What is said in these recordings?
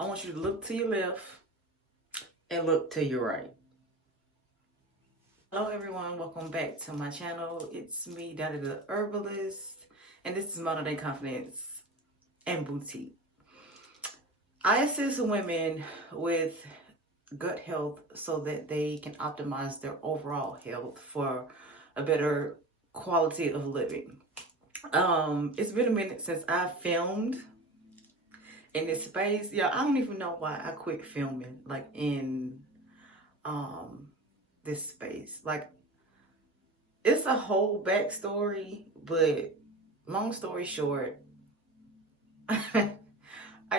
I want you to look to your left and look to your right. Hello everyone, welcome back to my channel. It's me, Dottie The Herbalist, and this is Modern Day Confidence and Boutique. I assist women with gut health so that they can optimize their overall health for a better quality of living. It's been a minute since I filmed in this space. Yeah, I don't even know why I quit filming like in this space. Like, it's a whole backstory, but long story short, I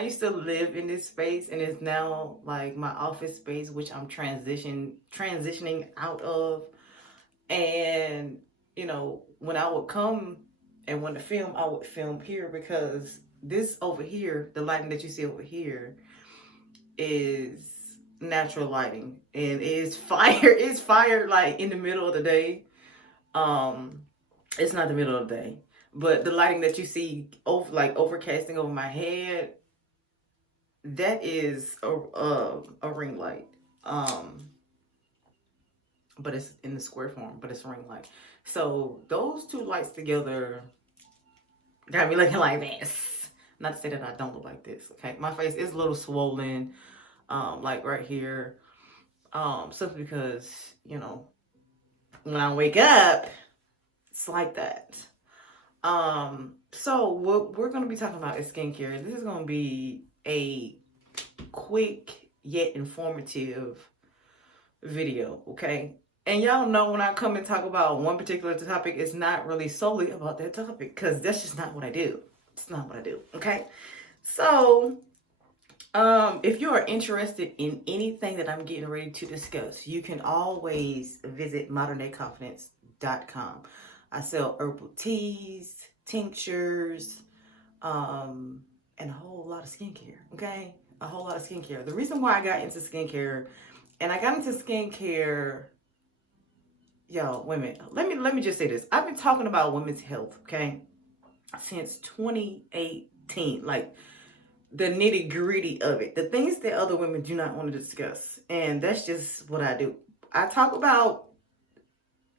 used to live in this space, and it's now like my office space, which I'm transitioning out of. And when I would come and want to film, I would film here because this over here, the lighting that you see over here, is natural lighting, and it's fire. It's fire like in the middle of the day. It's not the middle of the day, but the lighting that you see over, like overcasting over my head, that is a ring light. But it's in the square form, but it's a ring light. So those two lights together got me looking like this. Not to say that I don't look like this, okay? My face is a little swollen, like right here, simply because, when I wake up, it's like that. So what we're going to be talking about is skincare. This is going to be a quick yet informative video, okay? And y'all know when I come and talk about one particular topic, it's not really solely about that topic, because that's just not what I do. It's not what I do, okay? So, if you are interested in anything that I'm getting ready to discuss, you can always visit moderndayconfidence.com. I sell herbal teas, tinctures, and a whole lot of skincare, okay? A whole lot of skincare. The reason why I got into skincare, and I got into skincare, yo, women, let me just say this. I've been talking about women's health, okay, since 2018. Like, the nitty gritty of it, the things that other women do not want to discuss. And that's just what I do. I talk about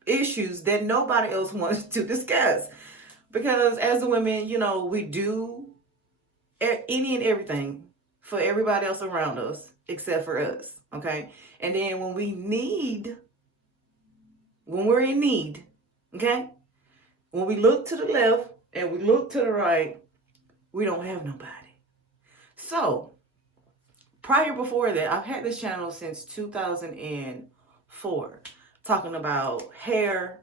issues that nobody else wants to discuss. Because as a women, we do any and everything for everybody else around us except for us, okay? And then when we're in need, okay? When we look to the left and we look to the right, we don't have nobody. So, before that, I've had this channel since 2004, talking about hair,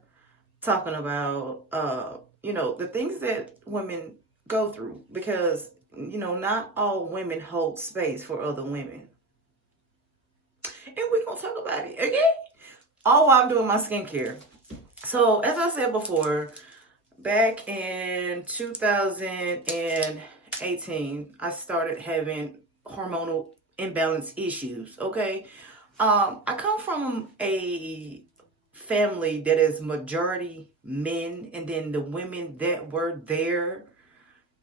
talking about, the things that women go through, because, not all women hold space for other women. And we're going to talk about it, okay? All while I'm doing my skincare. So, as I said before, back in 2018, I started having hormonal imbalance issues, okay? I come from a family that is majority men, and then the women that were there,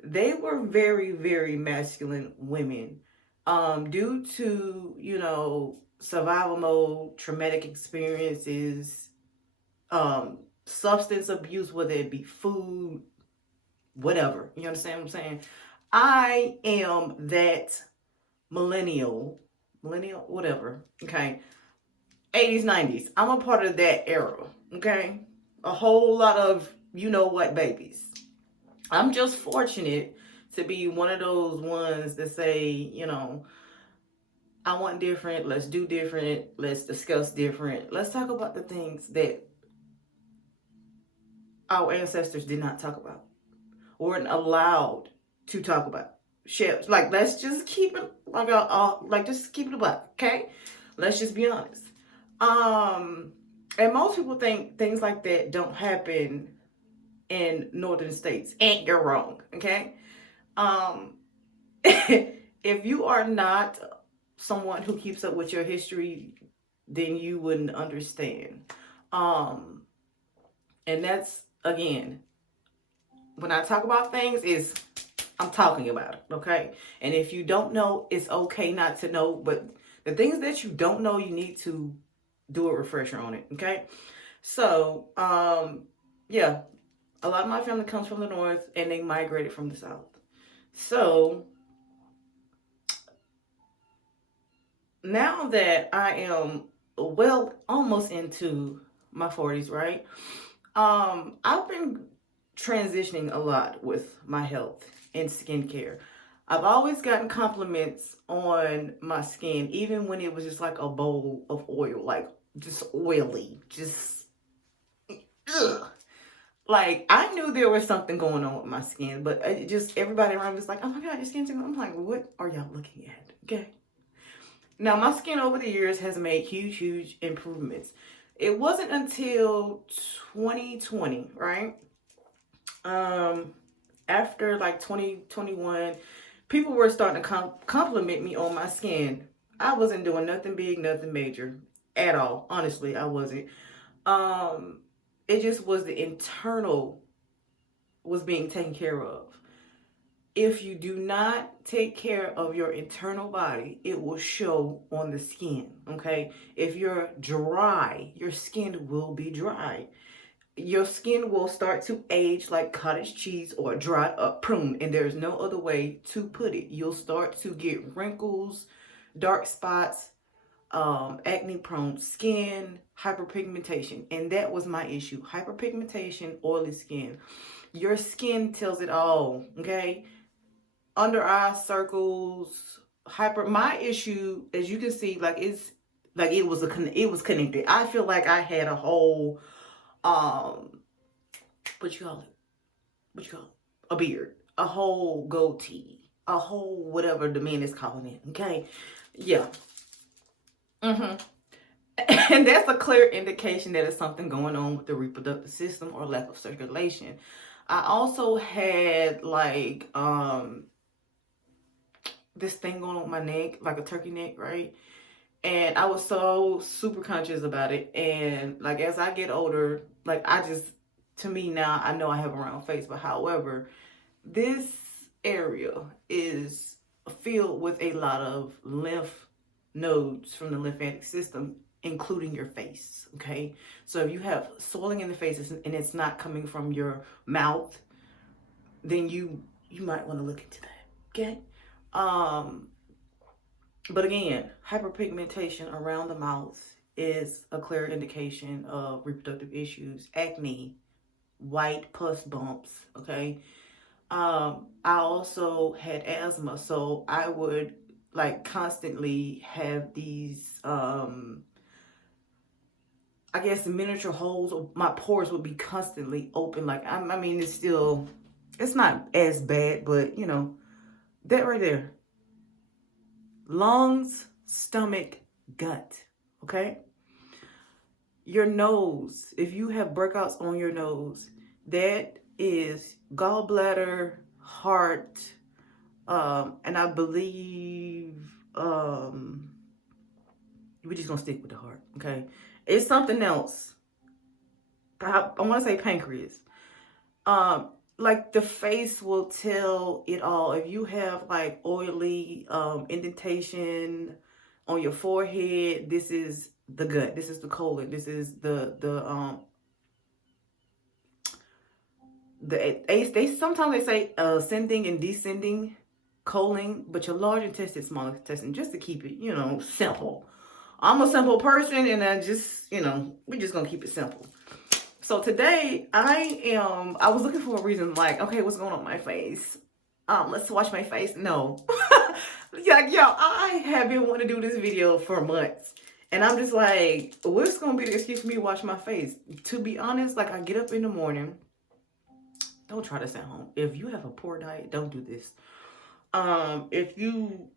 they were very, very masculine women. Due to, survival mode, traumatic experiences, substance abuse, whether it be food, whatever. You understand what I'm saying? I am that millennial, whatever, okay? 80s, 90s. I'm a part of that era, okay? A whole lot of you-know-what babies. I'm just fortunate to be one of those ones that say, I want different, let's do different, let's discuss different. Let's talk about the things that our ancestors did not talk about, weren't allowed to talk about. Like, let's just keep it just keep it about, okay? Let's just be honest. And most people think things like that don't happen in northern states, and you're wrong, okay? If you are not someone who keeps up with your history, then you wouldn't understand. And that's, again, when I talk about things, is I'm talking about it, okay? And if you don't know, it's okay not to know, but the things that you don't know, you need to do a refresher on it, okay? So, yeah, a lot of my family comes from the north and they migrated from the south. So, now that I am well almost into my 40s, right? I've been transitioning a lot with my health and skincare. I've always gotten compliments on my skin, even when it was just like a bowl of oil, like just oily, just ugh. Like I knew there was something going on with my skin, but it just everybody around me was like, "Oh my God, your skin's." I'm like, "What are y'all looking at?" Okay. Now my skin over the years has made huge improvements. It wasn't until 2020, right? Um, After like 2021, people were starting to compliment me on my skin. I wasn't doing nothing big, nothing major at all. Honestly, I wasn't. Um, it just was the internal was being taken care of. If you do not take care of your internal body, it will show on the skin, okay? If you're dry, your skin will be dry. Your skin will start to age like cottage cheese or dried up prune, and there's no other way to put it. You'll start to get wrinkles, dark spots, acne prone skin, hyperpigmentation, and that was my issue. Hyperpigmentation, oily skin. Your skin tells it all, okay? Under eye circles, my issue, as you can see, like it's like it was connected. I feel like I had a whole what you call it? What you call it? A beard, a whole goatee, a whole whatever the man is calling it. Okay, yeah. Mm-hmm. And that's a clear indication that it's something going on with the reproductive system or lack of circulation. I also had like this thing going on with my neck, like a turkey neck, right? And I was so super conscious about it. And like as I get older, like I just, to me now, I know I have a round face, but however, this area is filled with a lot of lymph nodes from the lymphatic system, including your face. Okay, so if you have swelling in the face and it's not coming from your mouth, then you might want to look into that. Okay. um but again, hyperpigmentation around the mouth is a clear indication of reproductive issues, acne, white pus bumps. Okay. I also had asthma, so I would like constantly have these I guess miniature holes. My pores would be constantly open. Like I mean, it's not as bad, but you know, that right there, lungs, stomach, gut. Okay. Your nose, if you have breakouts on your nose, that is gallbladder, heart, and I believe we're just gonna stick with the heart, okay? It's something else. I want to say pancreas. Like the face will tell it all. If you have like oily indentation on your forehead, this is the gut. This is the colon. This is they sometimes they say ascending and descending colon, but your large intestine, small intestine, just to keep it, you know, simple. I'm a simple person, and I just, you know, we're just gonna keep it simple. So today I was looking for a reason, like, okay, what's going on with my face? Let's wash my face. No. Yeah, yo, I have been wanting to do this video for months. And I'm just like, what's gonna be the excuse for me to wash my face? To be honest, like I get up in the morning. Don't try this at home. If you have a poor diet, don't do this. If you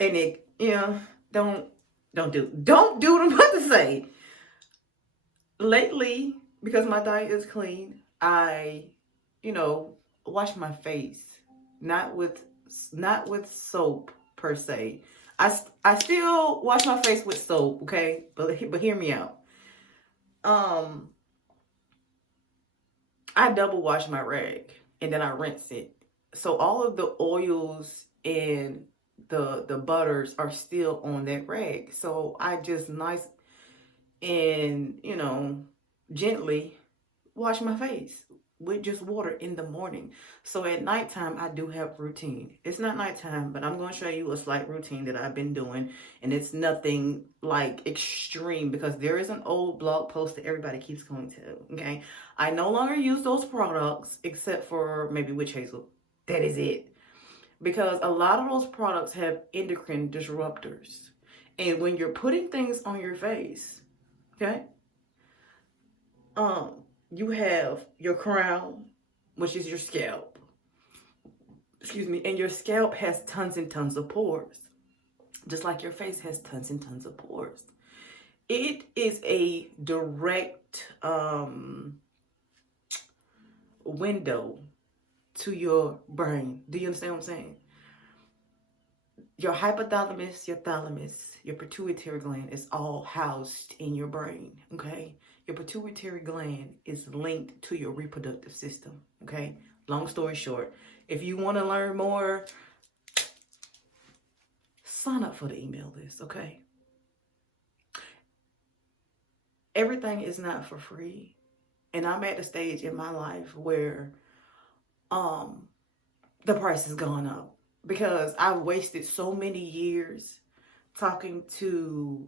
and it, yeah, don't do what I'm about to say. Lately, because my diet is clean, I, you know, wash my face, not with soap per se. I still wash my face with soap, okay? But hear me out. I double wash my rag and then I rinse it. So all of the oils and the butters are still on that rag. So I just nice and, gently wash my face with just water in the morning. So at nighttime, I do have routine. It's not nighttime, but I'm going to show you a slight routine that I've been doing. And it's nothing like extreme, because there is an old blog post that everybody keeps going to. Okay. I no longer use those products except for maybe witch hazel. That is it. Because a lot of those products have endocrine disruptors. And when you're putting things on your face, okay, you have your crown, which is your scalp. Excuse me. And your scalp has tons and tons of pores, just like your face has tons and tons of pores. It is a direct window to your brain. Do you understand what I'm saying? Your hypothalamus, your thalamus, your pituitary gland is all housed in your brain, okay? Your pituitary gland is linked to your reproductive system, okay? Long story short, if you want to learn more, sign up for the email list, okay? Everything is not for free. And I'm at a stage in my life where the price has gone up, because I've wasted so many years talking to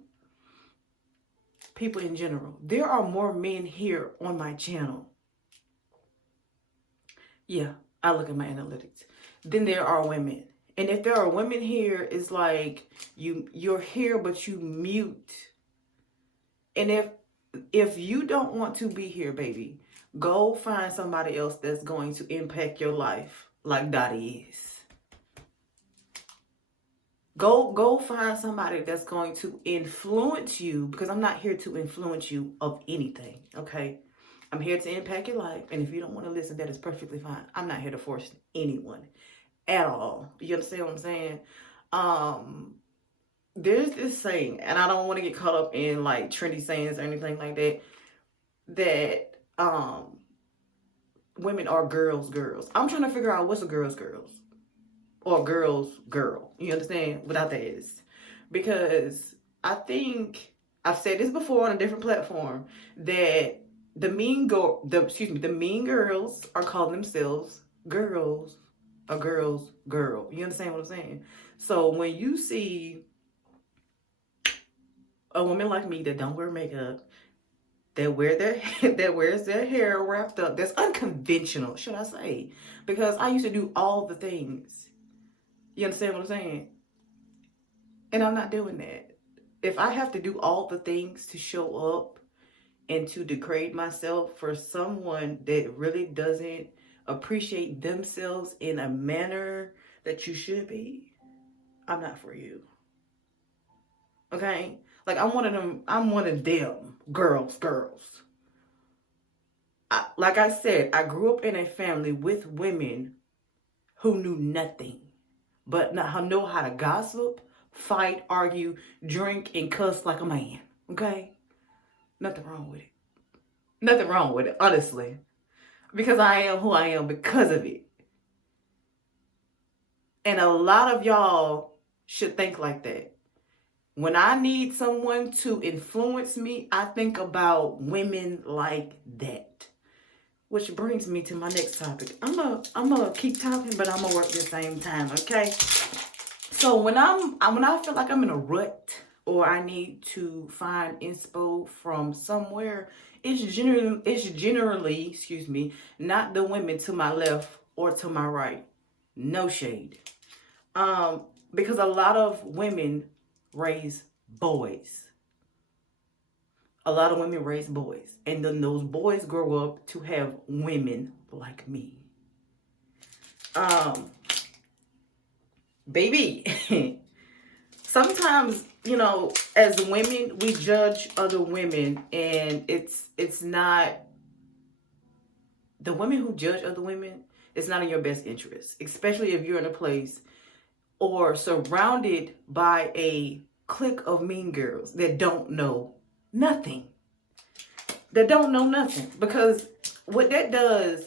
people in general. There are more men here on my channel. Yeah, I look at my analytics. Then there are women. And if there are women here, it's like you're here, but you mute. And if you don't want to be here, baby, go find somebody else that's going to impact your life like Dottie is. Go find somebody that's going to influence you, because I'm not here to influence you of anything, okay? I'm here to impact your life, and if you don't want to listen, that is perfectly fine. I'm not here to force anyone at all. You understand what I'm saying? There's this saying, and I don't want to get caught up in like trendy sayings or anything like that, that women are girls. I'm trying to figure out what's a girls. Or girl's girl. You understand? Without the S. Because I think I've said this before on a different platform, that the mean girls are calling themselves girls, a girl's girl. You understand what I'm saying? So when you see a woman like me that don't wear makeup, that wears their hair wrapped up, that's unconventional, should I say? Because I used to do all the things. You understand what I'm saying? And I'm not doing that. If I have to do all the things to show up and to degrade myself for someone that really doesn't appreciate themselves in a manner that you should be, I'm not for you. Okay? Like, I'm one of them girls. Like I said, I grew up in a family with women who knew nothing but know how to gossip, fight, argue, drink, and cuss like a man. Okay? Nothing wrong with it. Nothing wrong with it, honestly. Because I am who I am because of it. And a lot of y'all should think like that. When I need someone to influence me, I think about women like that. Which brings me to my next topic. I'm gonna keep talking, but I'm gonna work at the same time, okay? So when I feel like I'm in a rut, or I need to find inspo from somewhere, it's generally, excuse me, not the women to my left or to my right. No shade. Because a lot of women raise boys. A lot of women raise boys. And then those boys grow up to have women like me. Baby, sometimes, as women, we judge other women, and it's not, the women who judge other women, it's not in your best interest, especially if you're in a place or surrounded by a clique of mean girls that don't know nothing. Because what that does,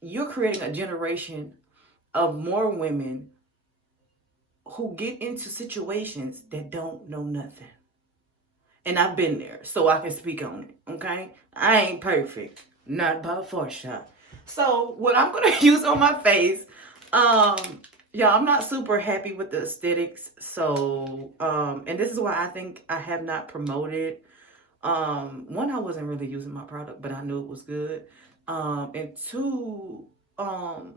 you're creating a generation of more women who get into situations that don't know nothing. And I've been there, so I can speak on it, okay? I ain't perfect. Not by a far shot. So, what I'm going to use on my face, yeah, I'm not super happy with the aesthetics. So, and this is why I think I have not promoted. One, I wasn't really using my product, but I knew it was good. And two, I'm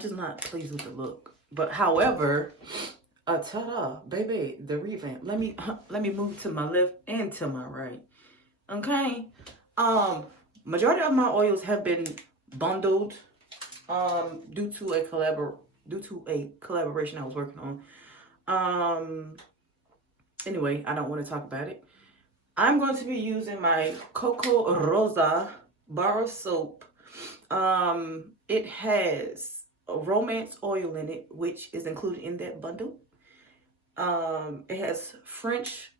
just not pleased with the look. But however, ta-da, baby, the revamp. Let me move to my left and to my right. Okay. Majority of my oils have been bundled due to a collaboration I was working on. Anyway, I don't want to talk about it. I'm going to be using my Coco Rosa bar of soap. It has a romance oil in it, which is included in that bundle. It has French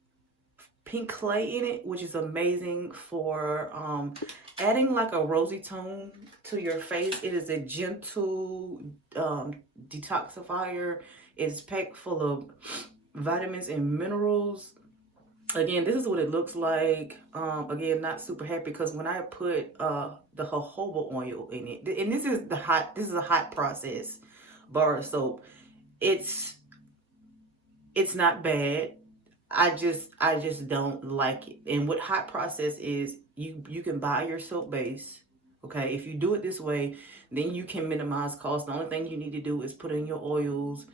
pink clay in it, which is amazing for adding like a rosy tone to your face. It is a gentle detoxifier. It's packed full of vitamins and minerals. Again, this is what it looks like. Again, not super happy because when I put the jojoba oil in it, and this is a hot process bar of soap. It's not bad. I just don't like it. And what hot process is, you can buy your soap base. Okay, if you do it this way, then you can minimize cost. The only thing you need to do is put in your oils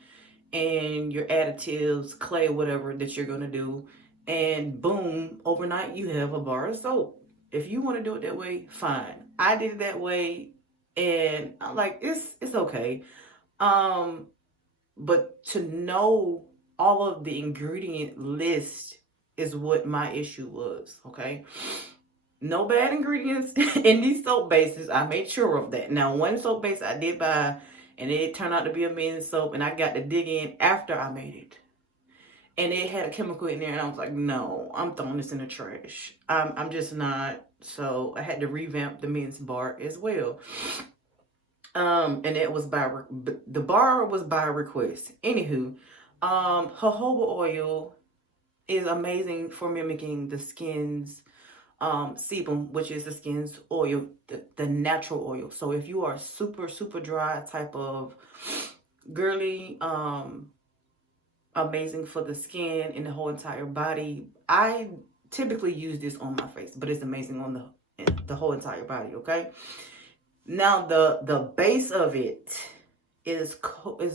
and your additives, clay, whatever that you're gonna do, and boom, overnight you have a bar of soap. If you want to do it that way, fine. I did it that way, and I'm like, it's okay. But to know all of the ingredient list is what my issue was, okay? No bad ingredients in these soap bases. I made sure of that. Now, one soap base I did buy, and it turned out to be a men's soap, and I got to dig in after I made it. And it had a chemical in there, and I was like, no, I'm throwing this in the trash. I'm just not. So I had to revamp the men's bar as well. And it was the bar was by request. Anywho, jojoba oil is amazing for mimicking the skin's sebum, which is the skin's oil, the natural oil. So if you are super dry type of girly, amazing for the skin and the whole entire body. I typically use this on my face, but it's amazing on the whole entire body. Okay. Now the base of it is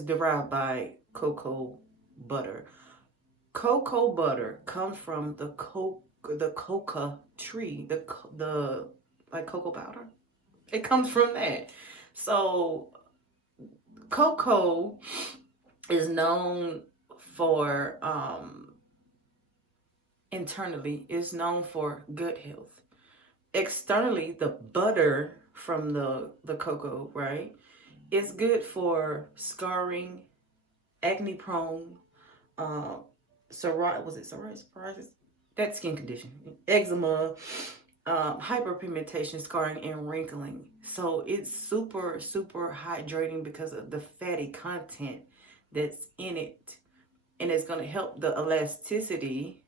derived by cocoa butter. Cocoa butter comes from the coca tree, the like cocoa powder. It comes from that. So cocoa is known for internally is known for gut health. Externally, the butter from the cocoa, right, is good for scarring, acne prone, psoriasis, that skin condition, eczema, hyperpigmentation, scarring, and wrinkling. So it's super hydrating because of the fatty content that's in it, and it's going to help the elasticity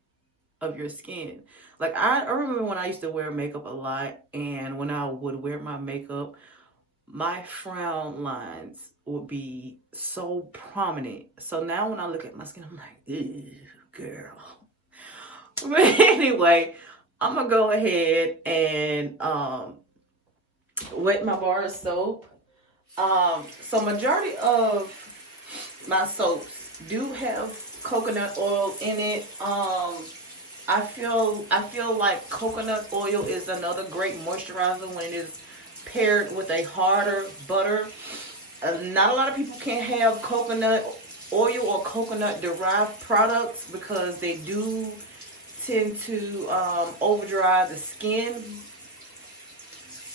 of your skin. Like I remember when I used to wear makeup a lot, and when I would wear my makeup, my frown lines would be so prominent. So now when I look at my skin, I'm like, ew, girl. But anyway, I'm gonna go ahead and wet my bar of soap. So majority of my soaps do have coconut oil in it. I feel like coconut oil is another great moisturizer when it is paired with a harder butter. Not a lot of people can have coconut oil or coconut derived products because they do tend to over dry the skin.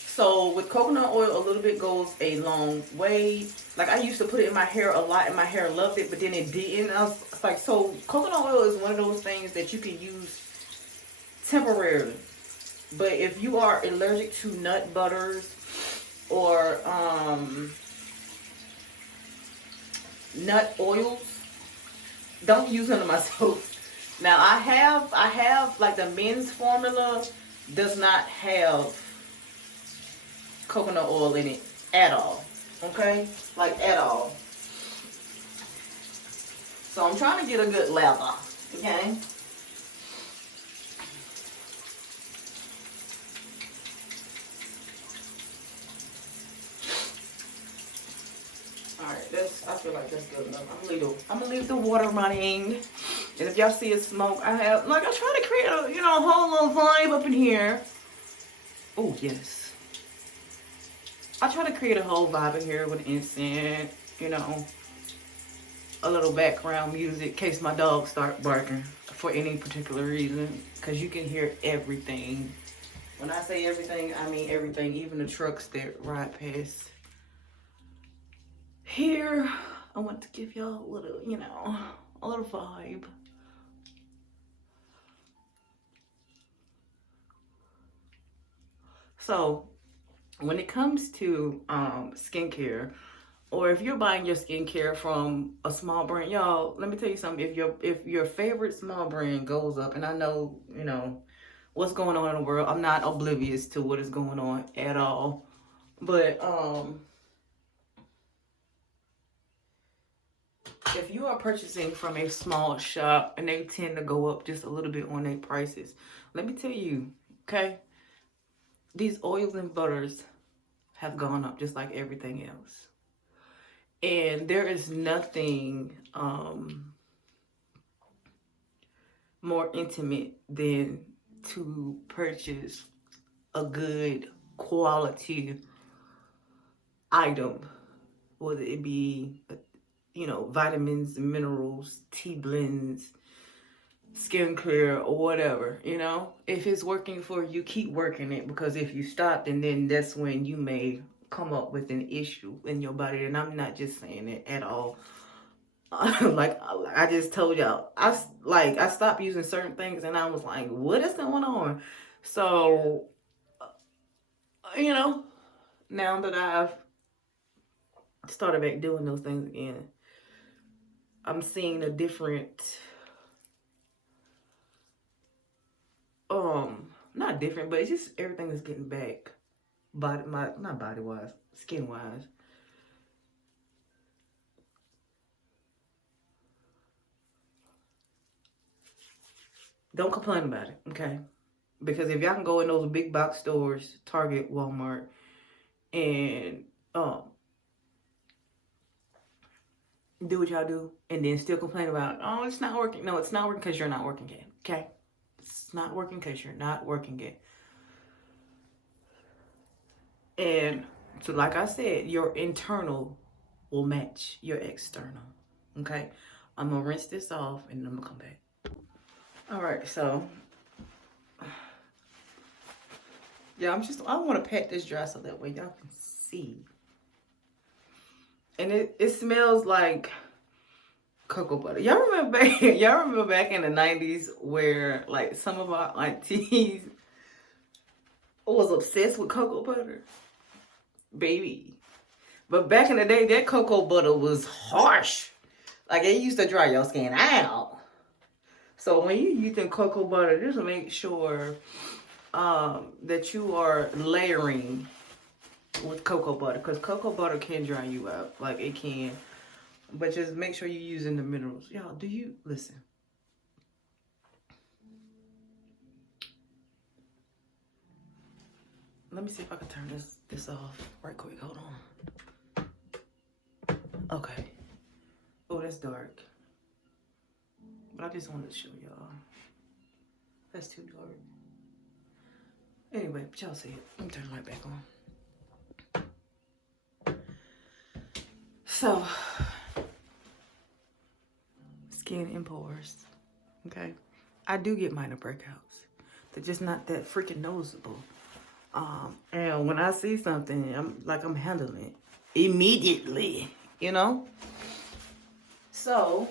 So with coconut oil, a little bit goes a long way. Like I used to put it in my hair a lot, and my hair loved it, but then it didn't. I was like, so coconut oil is one of those things that you can use temporarily. But if you are allergic to nut butters or nut oils. Don't use none of my soaps. Now I have like the men's formula does not have coconut oil in it at all. Okay? Like at all. So I'm trying to get a good lather. Okay? Alright, I feel like that's good enough. I'm gonna leave the water running. And if y'all see it smoke, I try to create a, a whole little vibe up in here. Oh, yes. I try to create a whole vibe in here with incense, a little background music in case my dogs start barking for any particular reason. Because you can hear everything. When I say everything, I mean everything. Even the trucks that ride past. Here, I want to give y'all a little, a little vibe. So, when it comes to skincare, or if you're buying your skincare from a small brand, y'all, let me tell you something. If your favorite small brand goes up, and I know, what's going on in the world, I'm not oblivious to what is going on at all. But if you are purchasing from a small shop and they tend to go up just a little bit on their prices, let me tell you, okay, these oils and butters have gone up just like everything else. And there is nothing more intimate than to purchase a good quality item, whether it be vitamins, minerals, tea blends, skincare, or whatever. If it's working for you, keep working it, because if you stop, then that's when you may come up with an issue in your body. And I'm not just saying it at all. Like I just told y'all, I stopped using certain things and I was like, what is going on? So now that I've started back doing those things again, I'm seeing a different not different, but it's just everything is getting back. Not body wise, skin wise. Don't complain about it, okay? Because if y'all can go in those big box stores, Target, Walmart, and do what y'all do, and then still complain about, oh, it's not working. No, it's not working because you're not working it, okay? It's not working because you're not working it. And so, like I said, your internal will match your external, okay? I'm going to rinse this off, and then I'm going to come back. All right, so yeah, I want to pat this dry so that way y'all can see. And it smells like cocoa butter. Y'all remember back in the 90s where like some of our aunties was obsessed with cocoa butter? Baby. But back in the day, that cocoa butter was harsh. Like it used to dry your skin out. So when you're using cocoa butter, just make sure that you are layering with cocoa butter, because cocoa butter can dry you out. Like it can. But just make sure you're using the minerals. Y'all, do you listen? Let me see if I can turn this off right quick. Hold on. Okay. Oh, that's dark. But I just wanted to show y'all. That's too dark. Anyway, but y'all see it. Let me turn the light back on. So, skin and pores. Okay. I do get minor breakouts. They're just not that freaking noticeable. And when I see something, I'm handling it immediately, So,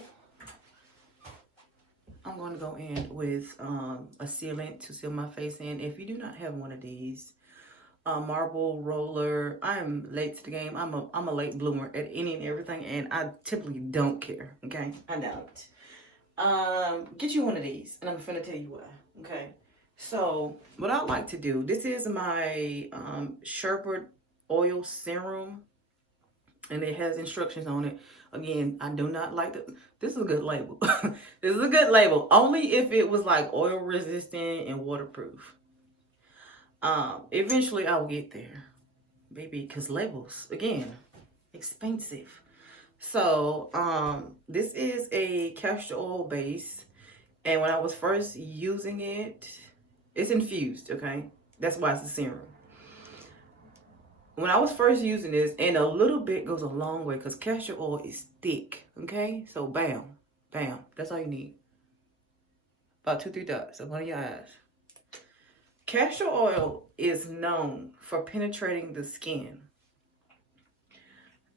I'm going to go in with a sealant to seal my face in. If you do not have one of these, marble roller. I am late to the game. I'm a late bloomer at any and everything, and I typically don't care. Okay, I don't. Get you one of these, and I'm finna tell you why. Okay, so what I like to do. This is my sherbet oil serum, and it has instructions on it. Again, I do not like the. This is a good label. This is a good label. Only if it was like oil resistant and waterproof. Eventually I'll get there, baby, because labels, again, expensive. So, this is a castor oil base, and when I was first using it, it's infused, okay? That's why it's a serum. When I was first using this, and a little bit goes a long way, because castor oil is thick, okay? So, bam, bam, that's all you need. About 2-3 dots on one of your eyes. Castor oil is known for penetrating the skin.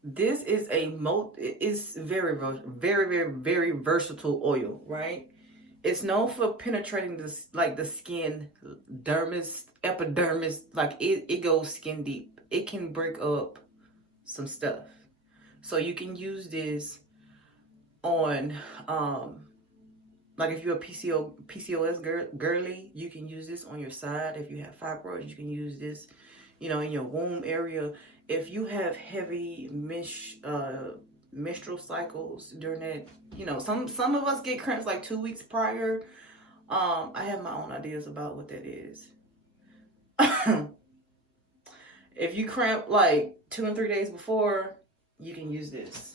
This is it's very, very, very versatile oil, right? It's known for penetrating the skin, dermis, epidermis, like it goes skin deep. It can break up some stuff. So you can use this on like if you're a PCOS girly, you can use this on your side. If you have fibroids, you can use this, you know, in your womb area. If you have heavy menstrual cycles during that, you know, some of us get cramps like 2 weeks prior. I have my own ideas about what that is. If you cramp like 2 and 3 days before, you can use this.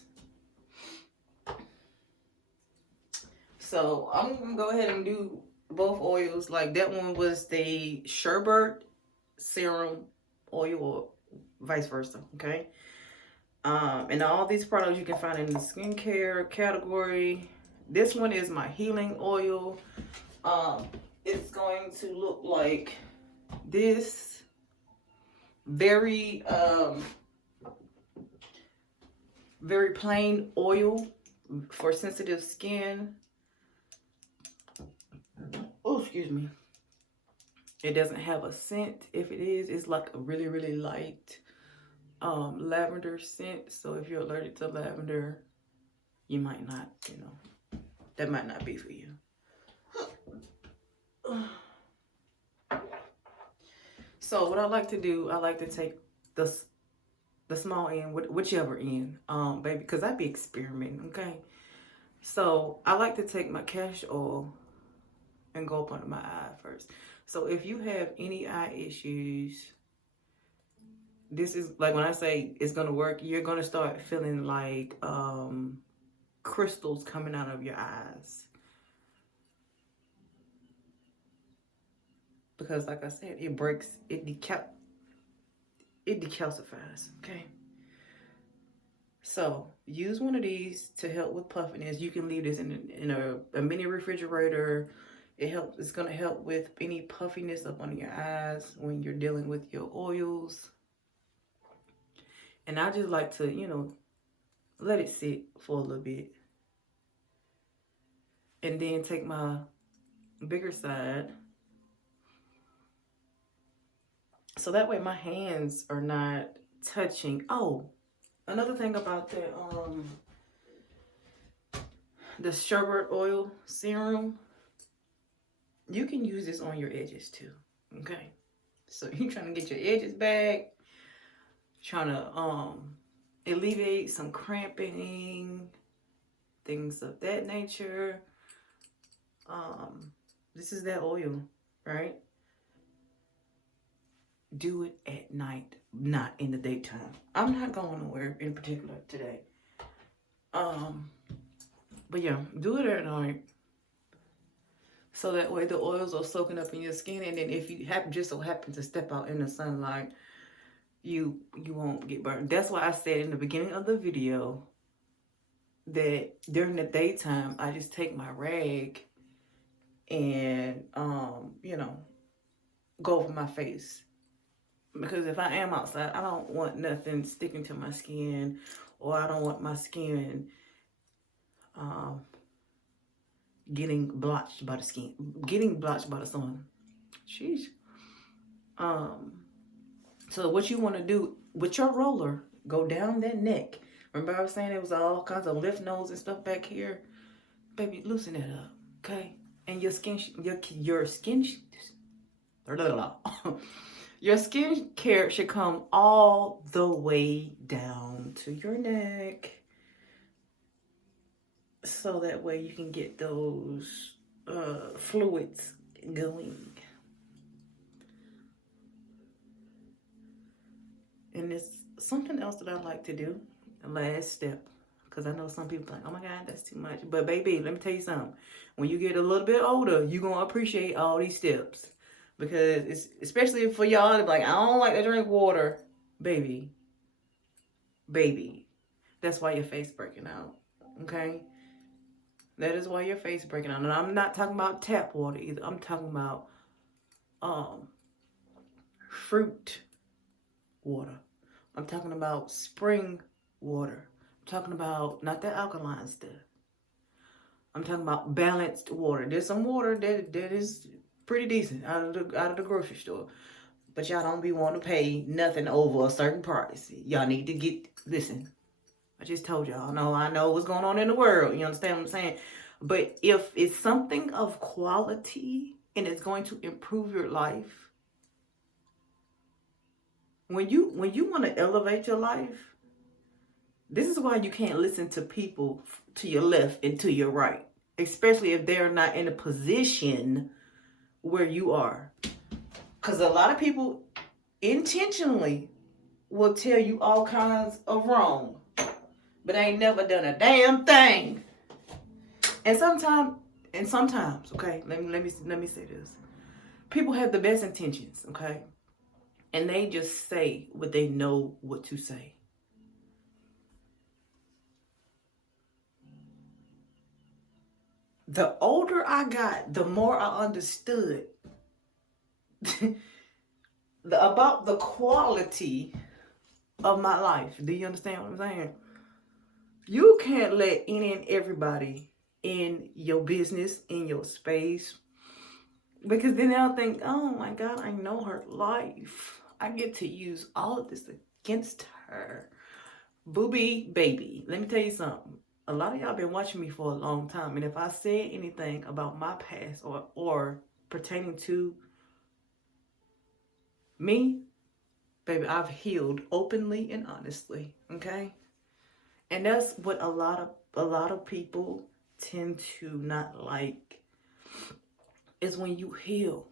So I'm gonna go ahead and do both oils. Like that one was the sherbet serum oil, or vice versa. Okay. And all these products you can find in the skincare category. This one is my healing oil. It's going to look like this. Very very plain oil for sensitive skin. Oh, excuse me. It doesn't have a scent. If it is, it's like a really, really light lavender scent. So if you're allergic to lavender, you might not, you know, that might not be for you. So what I like to do, I like to take the small end, whichever end, baby, because I be experimenting, okay? So I like to take my castor oil and go up under my eye first. So if you have any eye issues, this is like when I say it's gonna work, you're gonna start feeling like crystals coming out of your eyes. Because like I said, it breaks, it decalcifies, okay? So use one of these to help with puffiness. You can leave this in a mini refrigerator. It's going to help with any puffiness up under your eyes when you're dealing with your oils. And I just like to, you know, let it sit for a little bit. And then take my bigger side. So that way my hands are not touching. Oh, another thing about the sherbet oil serum, you can use this on your edges too, okay? So you're trying to get your edges back, trying to alleviate some cramping, things of that nature. This is that oil, right? Do it at night, not in the daytime. I'm not going nowhere in particular today. But yeah, do it at night. So that way the oils are soaking up in your skin, and then if you just so happen to step out in the sunlight, you won't get burned. That's why I said in the beginning of the video that during the daytime I just take my rag and you know, go over my face. Because if I am outside, I don't want nothing sticking to my skin, or I don't want my skin getting blotched by the sun. Sheesh. So what you want to do with your roller, go down that neck. Remember I was saying there was all kinds of lymph nodes and stuff back here? Baby, loosen it up, okay? And your skin, your skin, your skin care should come all the way down to your neck. So that way you can get those fluids going. And it's something else that I like to do, the last step. Because I know some people think, oh my God, that's too much. But baby, let me tell you something. When you get a little bit older, you're going to appreciate all these steps. Because it's especially for y'all to be like, I don't like to drink water. Baby. That's why your face breaking out. Okay? That is why your face breaking out. And I'm not talking about tap water either. I'm talking about fruit water. I'm talking about spring water. I'm talking about not that alkaline stuff. I'm talking about balanced water. There's some water that is pretty decent out of the grocery store, but y'all don't be wanting to pay nothing over a certain price. Y'all need to listen. I just told y'all. I know what's going on in the world. You understand what I'm saying? But if it's something of quality and it's going to improve your life, when you want to elevate your life, this is why you can't listen to people to your left and to your right, especially if they're not in a position where you are. Because a lot of people intentionally will tell you all kinds of wrong, but ain't never done a damn thing. And sometimes, okay, let me say this. People have the best intentions, okay? And they just say what they know what to say. The older I got, the more I understood about the quality of my life. Do you understand what I'm saying? You can't let any and everybody in your business, in your space, because then they'll think, oh my God, I know her life. I get to use all of this against her. Booby baby, let me tell you something. A lot of y'all been watching me for a long time, and if I said anything about my past or pertaining to me, baby, I've healed openly and honestly, okay? And that's what a lot of people tend to not like, is when you heal.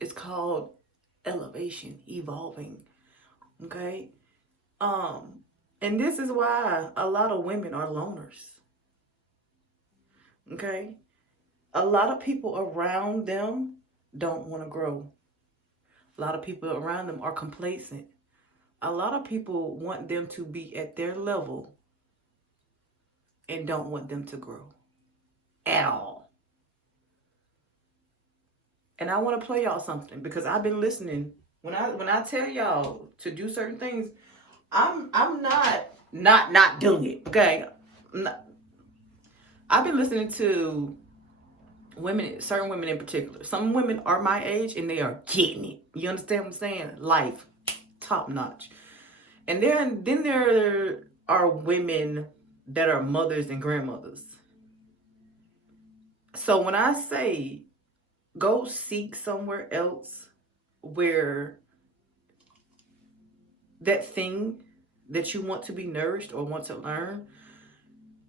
It's called elevation, evolving, okay? And this is why a lot of women are loners, okay? A lot of people around them don't want to grow. A lot of people around them are complacent. A lot of people want them to be at their level and don't want them to grow at all. And I want to play y'all something, because I've been listening. When I tell y'all to do certain things, I'm not doing it. Okay, I've been listening to women, certain women in particular. Some women are my age and they are getting it. You understand what I'm saying? Life, top notch. And then there are women that are mothers and grandmothers. So when I say go seek somewhere else where that thing that you want to be nourished or want to learn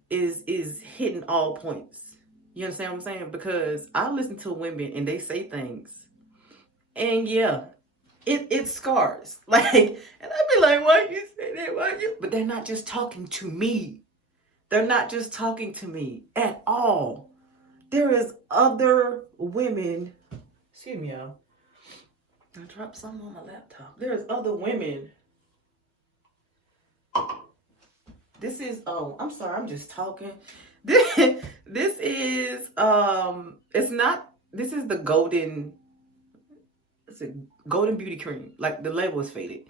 is hitting all points. You understand what I'm saying? Because I listen to women and they say things, and yeah, it scars. Like, and I be like, why you say that? Why you? But they're not just talking to me. They're not just talking to me at all. There is other women. Excuse me, y'all. I dropped something on my laptop. There's other women. This is, oh, I'm sorry, I'm just talking. This is, it's not, this is the golden, it's a golden beauty cream. Like, the label is faded.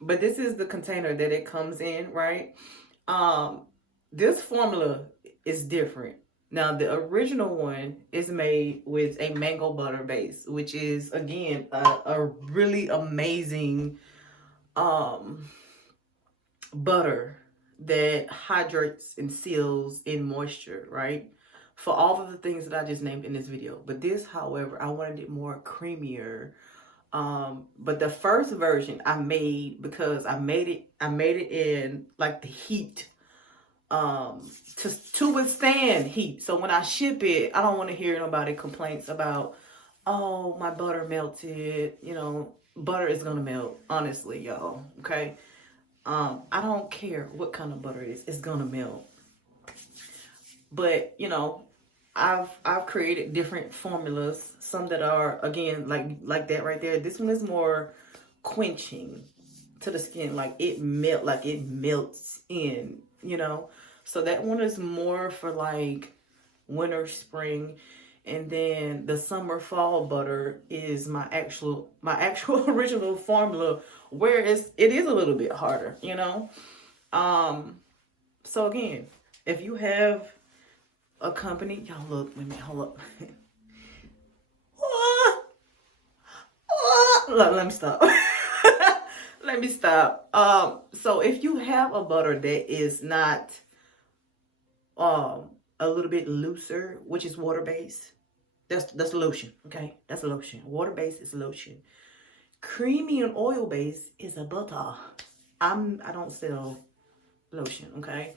But this is the container that it comes in, right? This formula is different. Now, the original one is made with a mango butter base, which is, again, a really amazing um butter that hydrates and seals in moisture, right? For all of the things that I just named in this video. But this, however, I wanted it more creamier. But the first version I made, because I made it in like the heat, to withstand heat. So when I ship it, I don't want to hear nobody complaints about, oh, my butter melted. You know, butter is gonna melt, honestly, y'all. Okay. I don't care what kind of butter it is, it's gonna melt. But you know, I've created different formulas, some that are, again, like that right there. This one is more quenching to the skin, like it melts in, you know. So that one is more for like winter, spring. And then the summer fall butter is my actual original formula, where it is a little bit harder, you know. So again, if you have a company, y'all look, wait a minute, hold up. Let me stop. Let me stop. So if you have a butter that is not a little bit looser, which is water based, that's lotion, okay? That's a lotion. Water based is lotion. Creamy and oil based is a butter. I don't sell lotion, okay?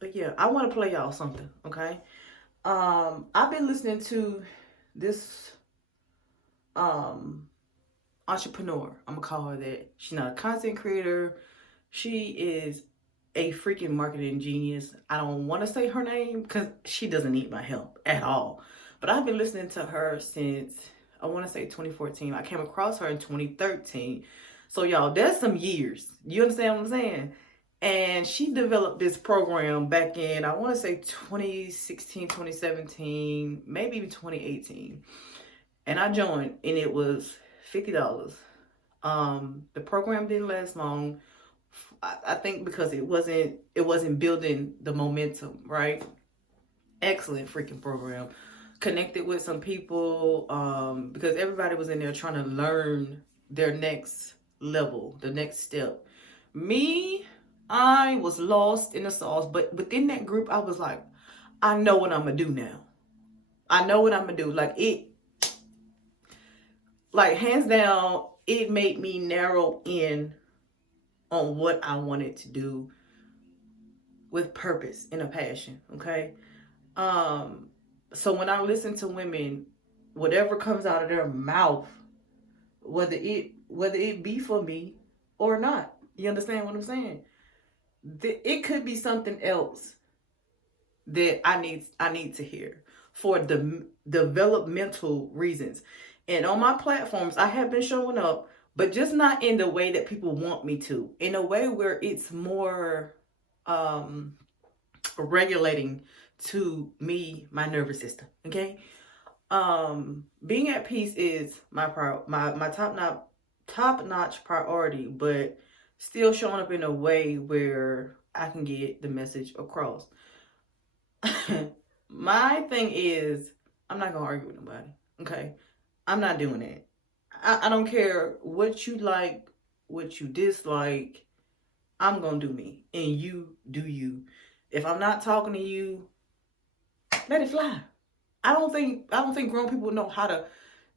But yeah, I want to play y'all something, okay? I've been listening to this entrepreneur. I'm gonna call her that. She's not a content creator. She is a freaking marketing genius. I don't want to say her name because she doesn't need my help at all. But I've been listening to her since, I want to say 2014. I came across her in 2013. So y'all, that's some years. You understand what I'm saying? And she developed this program back in, I want to say 2016, 2017, maybe even 2018. And I joined, and it was $50. The program didn't last long. I think because it wasn't building the momentum, right? Excellent freaking program. Connected with some people, because everybody was in there trying to learn their next level, the next step. Me, I was lost in the sauce, but within that group, I was like, I know what I'm gonna do now. I know what I'm gonna do. Like hands down, it made me narrow in on what I wanted to do with purpose and a passion, okay? So when I listen to women, whatever comes out of their mouth, whether it be for me or not, you understand what I'm saying? It could be something else that I need to hear for the developmental reasons. And on my platforms, I have been showing up, but just not in the way that people want me to. In a way where it's more regulating to me, my nervous system. Okay. Being at peace is my top notch priority, but still showing up in a way where I can get the message across. My thing is, I'm not gonna argue with nobody. Okay, I'm not doing it. I don't care what you like, what you dislike. I'm gonna do me, and you do you. If I'm not talking to you, let it fly. I don't think grown people know how to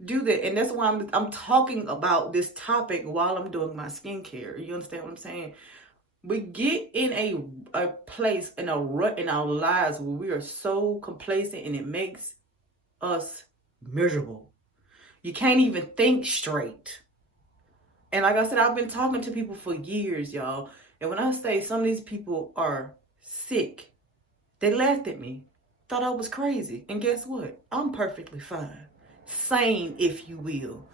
do that, and that's why I'm talking about this topic while I'm doing my skincare. You understand what I'm saying? We get in a place, in a rut in our lives where we are so complacent, and it makes us miserable. You can't even think straight. And like I said, I've been talking to people for years, y'all. And when I say some of these people are sick, they laughed at me, thought I was crazy. And guess what? I'm perfectly fine. Sane, if you will.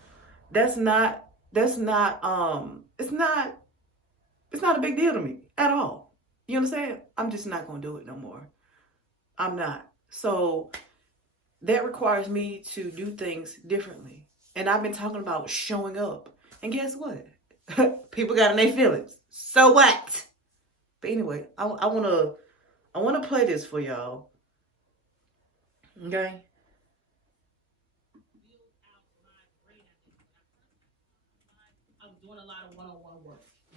It's not a big deal to me at all. You understand? I'm just not going to do it no more. I'm not. So that requires me to do things differently. And I've been talking about showing up. And guess what? People got in their feelings. So what? But anyway, I want to play this for y'all. Okay?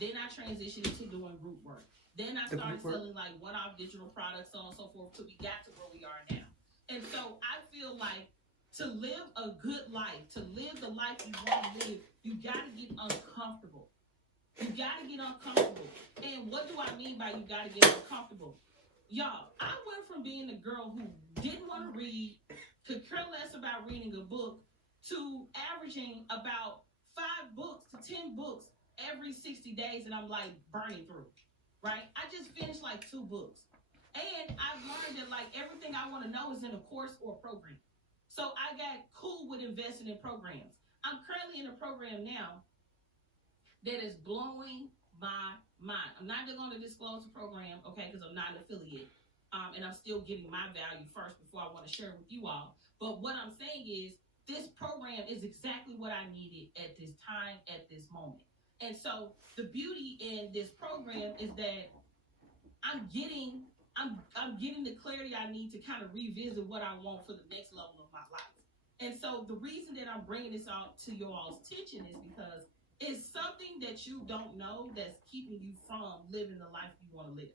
Then I transitioned into doing group work. Then I started selling like one-off digital products, so on and so forth, till we got to where we are now. And so I feel like to live a good life, to live the life you want to live, you got to get uncomfortable. You got to get uncomfortable. And what do I mean by you got to get uncomfortable? Y'all, I went from being a girl who didn't want to read, could care less about reading a book, to averaging about 5 books to 10 books every 60 days, and I'm like burning through, right? I just finished like 2 books. And I've learned that like everything I want to know is in a course or a program. So I got cool with investing in programs. I'm currently in a program now that is blowing my mind. I'm not going to disclose the program, okay, because I'm not an affiliate. And I'm still getting my value first before I want to share it with you all. But what I'm saying is this program is exactly what I needed at this time, at this moment. And so the beauty in this program is that I'm getting the clarity I need to kind of revisit what I want for the next level of my life. And so the reason that I'm bringing this out to your all's attention is because it's something that you don't know that's keeping you from living the life you want to live.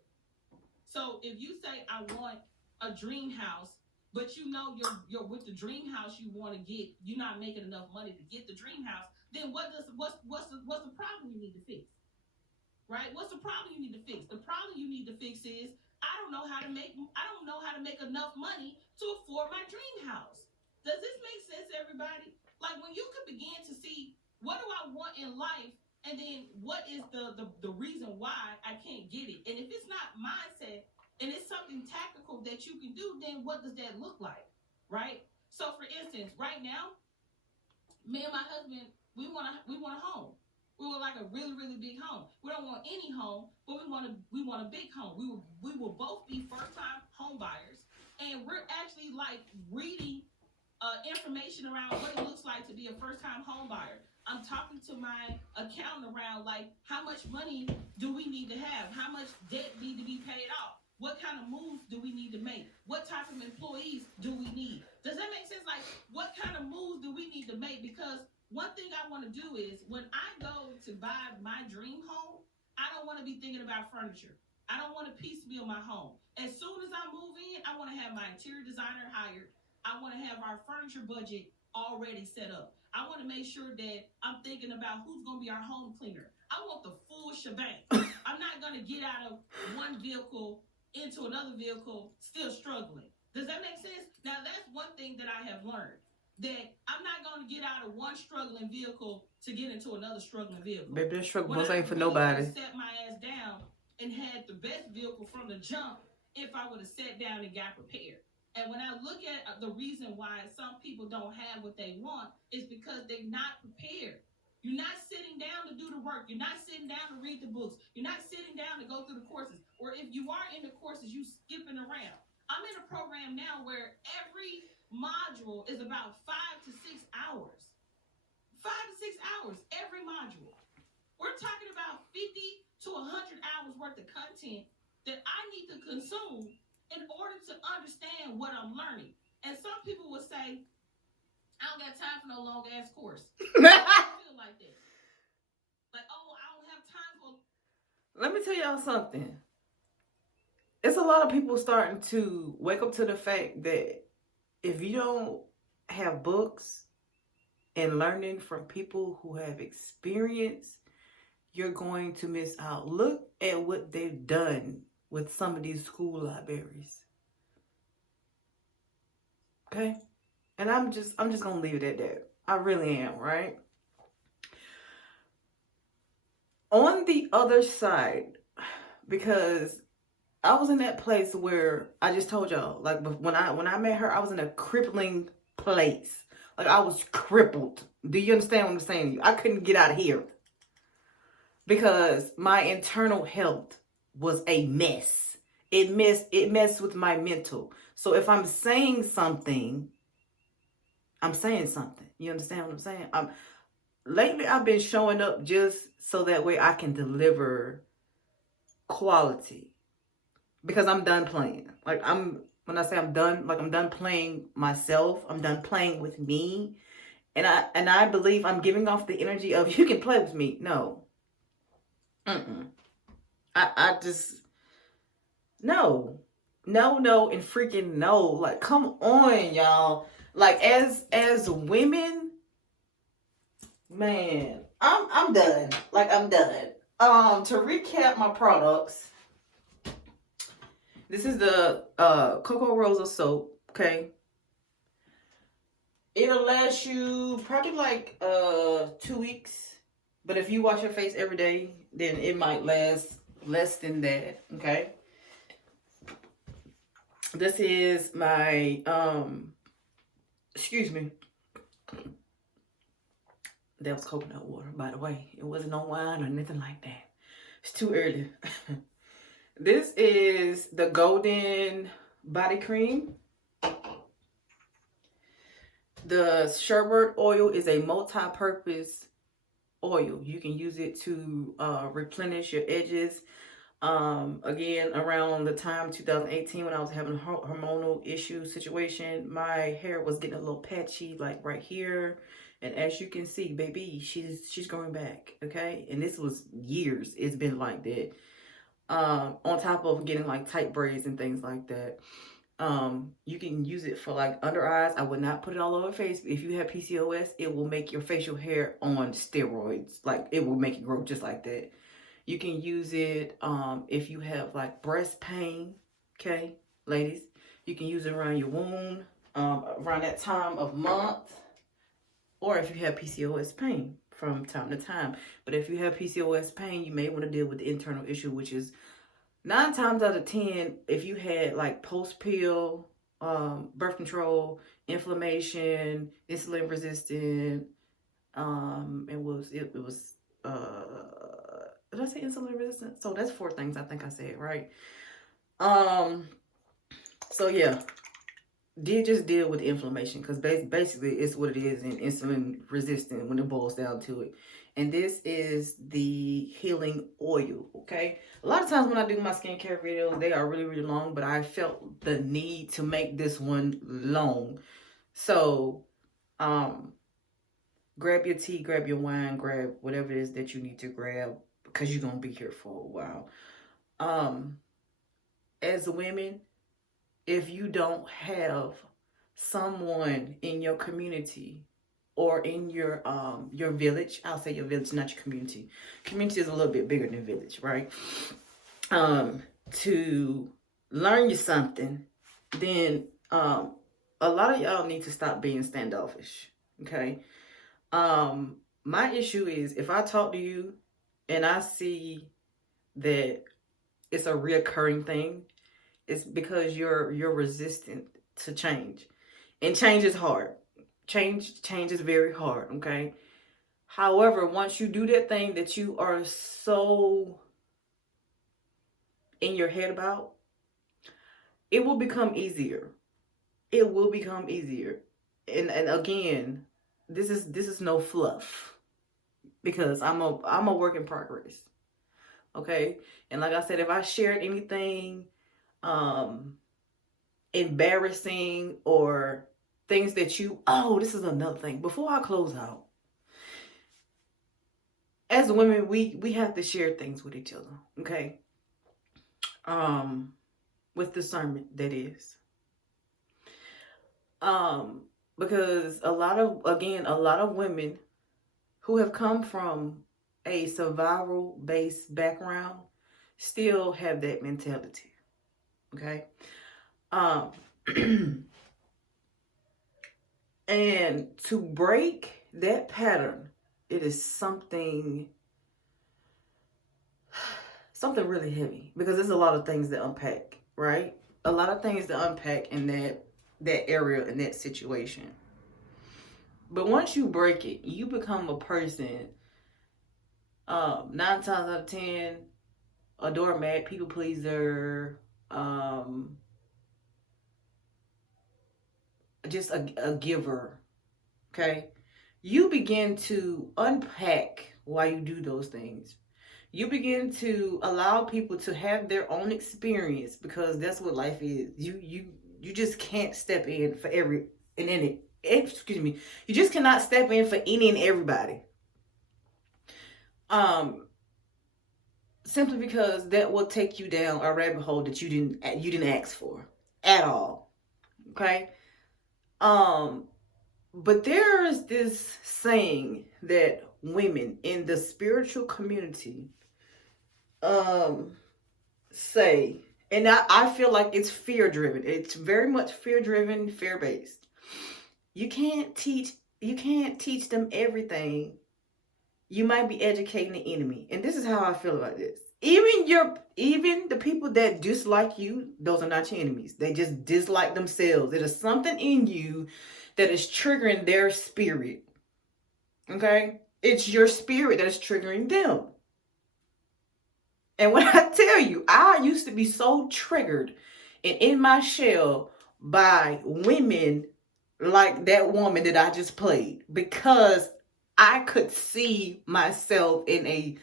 So if you say I want a dream house, but you know you're with the dream house you want to get, you're not making enough money to get the dream house, then what's the problem you need to fix? Right? What's the problem you need to fix? The problem you need to fix is I don't know how to make enough money to afford my dream house. Does this make sense, everybody? Like when you could begin to see what do I want in life, and then what is the reason why I can't get it? And if it's not mindset and it's something tactical that you can do, then what does that look like? Right? So for instance, right now, me and my husband, we want a home. We want like a really, really big home. We don't want any home, but we want a big home. We will both be first time home buyers, and we're actually like reading information around what it looks like to be a first time home buyer. I'm talking to my accountant around like how much money do we need to have? How much debt need to be paid off? What kind of moves do we need to make? What type of employees do we need? Does that make sense? Like what kind of moves do we need to make? Because one thing I want to do is when I go to buy my dream home, I don't want to be thinking about furniture. I don't want to piecemeal my home. As soon as I move in, I want to have my interior designer hired. I want to have our furniture budget already set up. I want to make sure that I'm thinking about who's going to be our home cleaner. I want the full shebang. I'm not going to get out of one vehicle into another vehicle still struggling. Does that make sense? Now, that's one thing that I have learned. That I'm not going to get out of one struggling vehicle to get into another struggling vehicle. Baby, that struggle bus ain't for nobody. I set my ass down and had the best vehicle from the jump if I would have sat down and got prepared. And when I look at the reason why some people don't have what they want is because they're not prepared. You're not sitting down to do the work. You're not sitting down to read the books. You're not sitting down to go through the courses. Or if you are in the courses, you skipping around. I'm in a program now where every module is about 5 to 6 hours. 5 to 6 hours, every module. We're talking about 50 to 100 hours worth of content that I need to consume in order to understand what I'm learning. And some people will say, I don't got time for no long ass course. I don't feel like that. Like, oh, I don't have time for. Let me tell y'all something. It's a lot of people starting to wake up to the fact that if you don't have books and learning from people who have experience, you're going to miss out. Look at what they've done with some of these school libraries. Okay? And I'm just gonna leave it at that. I really am, right? On the other side, because I was in that place where I just told y'all, like when I met her, I was in a crippling place. Like I was crippled. Do you understand what I'm saying to you? I couldn't get out of here because my internal health was a mess. It messed with my mental. So if I'm saying something, I'm saying something. You understand what I'm saying? Lately I've been showing up just so that way I can deliver quality. Because I'm done playing. Like when I say I'm done, like I'm done playing myself. I'm done playing with me. And I believe I'm giving off the energy of you can play with me. No. Mm-mm. I just no, and freaking no. Like, come on, y'all. Like, as women, man, I'm done. Like, I'm done. To recap my products, this is the Cocoa Rosa soap. Okay, it'll last you probably like 2 weeks. But if you wash your face every day, then it might last less than that. Okay. This is my excuse me. That was coconut water, by the way. It wasn't no wine or nothing like that. It's too early. This is the Golden Body Cream. The sherbet oil is a multi-purpose oil. You can use it to replenish your edges. Again, around the time 2018 when I was having a hormonal issue situation, my hair was getting a little patchy, like right here. And as you can see, baby, she's growing back. Okay, and this was years. It's been like that. On top of getting like tight braids and things like that. You can use it for like under eyes. I would not put it all over face. If you have PCOS, it will make your facial hair on steroids. Like, it will make it grow just like that. You can use it if you have like breast pain. Okay, ladies, you can use it around your wound, around that time of month, or if you have PCOS pain from time to time. But if you have PCOS pain, you may want to deal with the internal issue, which is 9 times out of 10, if you had like post-pill, birth control, inflammation, insulin resistant, it was did I say insulin resistant? So that's 4 things I think I said, right? So yeah, did just deal with the inflammation, because basically it's what it is in insulin resistant when it boils down to it. And this is the healing oil. Okay, a lot of times when I do my skincare videos, they are really, really long, but I felt the need to make this one long. So grab your tea, grab your wine, grab whatever it is that you need to grab, because you're gonna be here for a while. As women, if you don't have someone in your community or in your village, I'll say your village, not your community. Community is a little bit bigger than village, right? To learn you something, then a lot of y'all need to stop being standoffish. Okay. My issue is, if I talk to you and I see that it's a reoccurring thing, it's because you're resistant to change. And change is hard. Change is very hard, okay? However, once you do that thing that you are so in your head about, it will become easier. It will become easier. And again, this is no fluff, because I'm a work in progress. Okay? And like I said, if I shared anything embarrassing or things that this is another thing. Before I close out, as women, we have to share things with each other, okay? With discernment, that is. Because a lot of women who have come from a survival based background still have that mentality. Okay. And to break that pattern, it is something really heavy, because there's a lot of things to unpack, right? A lot of things to unpack in that area, in that situation. But once you break it, you become a person, 9 times out of 10, a doormat, people pleaser, just a giver. Okay, you begin to unpack why you do those things. You begin to allow people to have their own experience, because that's what life is. You just can't step in for excuse me. You just cannot step in for any and everybody. simply because that will take you down a rabbit hole that you didn't ask for at all. Okay. But there is this saying that women in the spiritual community say, and I feel like it's fear driven. It's very much fear driven, fear based. You can't teach them everything. You might be educating the enemy. And this is how I feel about this. Even the people that dislike you, those are not your enemies. They just dislike themselves. There is something in you that is triggering their spirit. Okay? It's your spirit that is triggering them. And when I tell you, I used to be so triggered and in my shell by women like that woman that I just played, because I could see myself in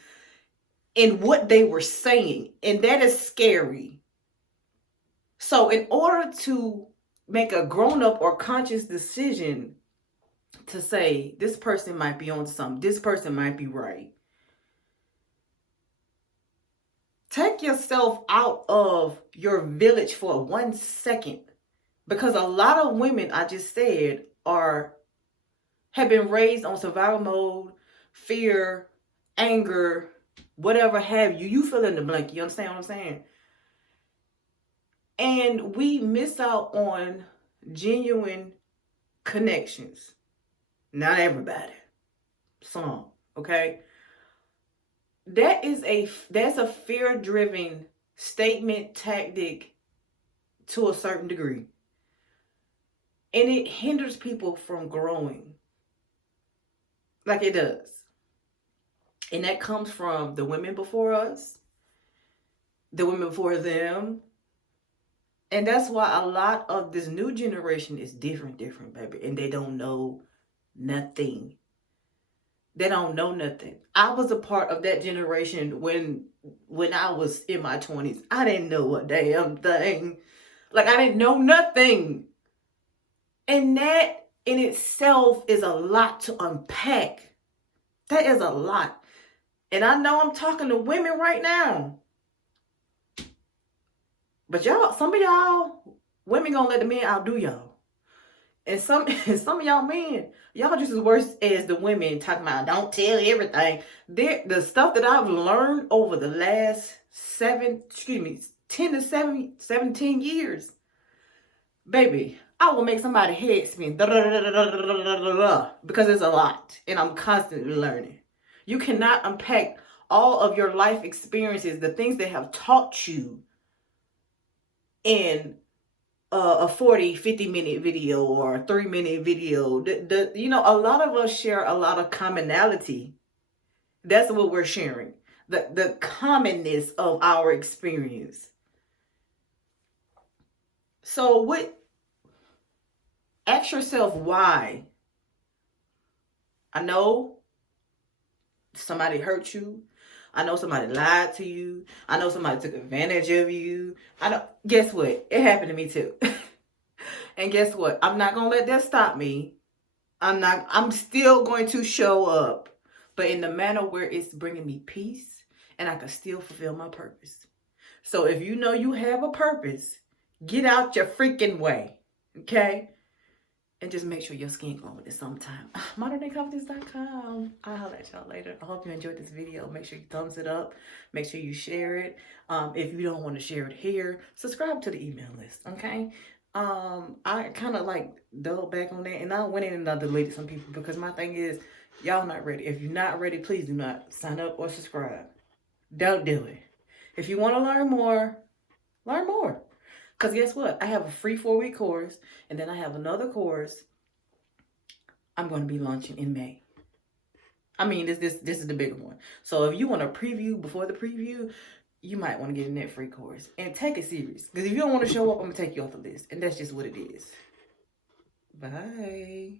what they were saying, and that is scary. So in order to make a grown-up or conscious decision to say, this person might be on something, this person might be right, take yourself out of your village for 1 second. Because a lot of women, I just said, have been raised on survival mode, fear, anger, whatever have you. You fill in the blank. You understand what I'm saying? And we miss out on genuine connections. Not everybody. Some, okay? That's a fear-driven statement, tactic to a certain degree. And it hinders people from growing. Like it does. And that comes from the women before us, the women before them. And that's why a lot of this new generation is different, baby. And they don't know nothing. They don't know nothing. I was a part of that generation when I was in my 20s. I didn't know a damn thing. Like, I didn't know nothing. And that in itself is a lot to unpack. That is a lot. And I know I'm talking to women right now. But some of y'all, women gonna let the men outdo y'all. And some of y'all men, y'all just as worse as the women talking about don't tell everything. The stuff that I've learned over the last 10 to 17 years, baby, I will make somebody's head spin because it's a lot, and I'm constantly learning. You cannot unpack all of your life experiences, the things that have taught you, in a 40, 50-minute video or a 3-minute video. A lot of us share a lot of commonality. That's what we're sharing. The commonness of our experience. So ask yourself why. I know somebody hurt you. I know somebody lied to you. I know somebody took advantage of you. Guess what? It happened to me too. And guess what? I'm not going to let that stop me. I'm still going to show up, but in the manner where it's bringing me peace and I can still fulfill my purpose. So if you know you have a purpose, get out your freaking way. Okay? And just make sure your skin glowing with it sometime. ModernDayConfidence.com. I'll holler at y'all later. I hope you enjoyed this video. Make sure you thumbs it up. Make sure you share it. If you don't want to share it here, subscribe to the email list. Okay? I kind of like doubled back on that. And I went in and I deleted some people because my thing is, y'all not ready. If you're not ready, please do not sign up or subscribe. Don't do it. If you want to learn more, learn more. Because guess what? I have a free 4-week course. And then I have another course I'm going to be launching in May. I mean, this is the bigger one. So if you want a preview before the preview, you might want to get in that free course. And take it serious. Because if you don't want to show up, I'm going to take you off the list. And that's just what it is. Bye.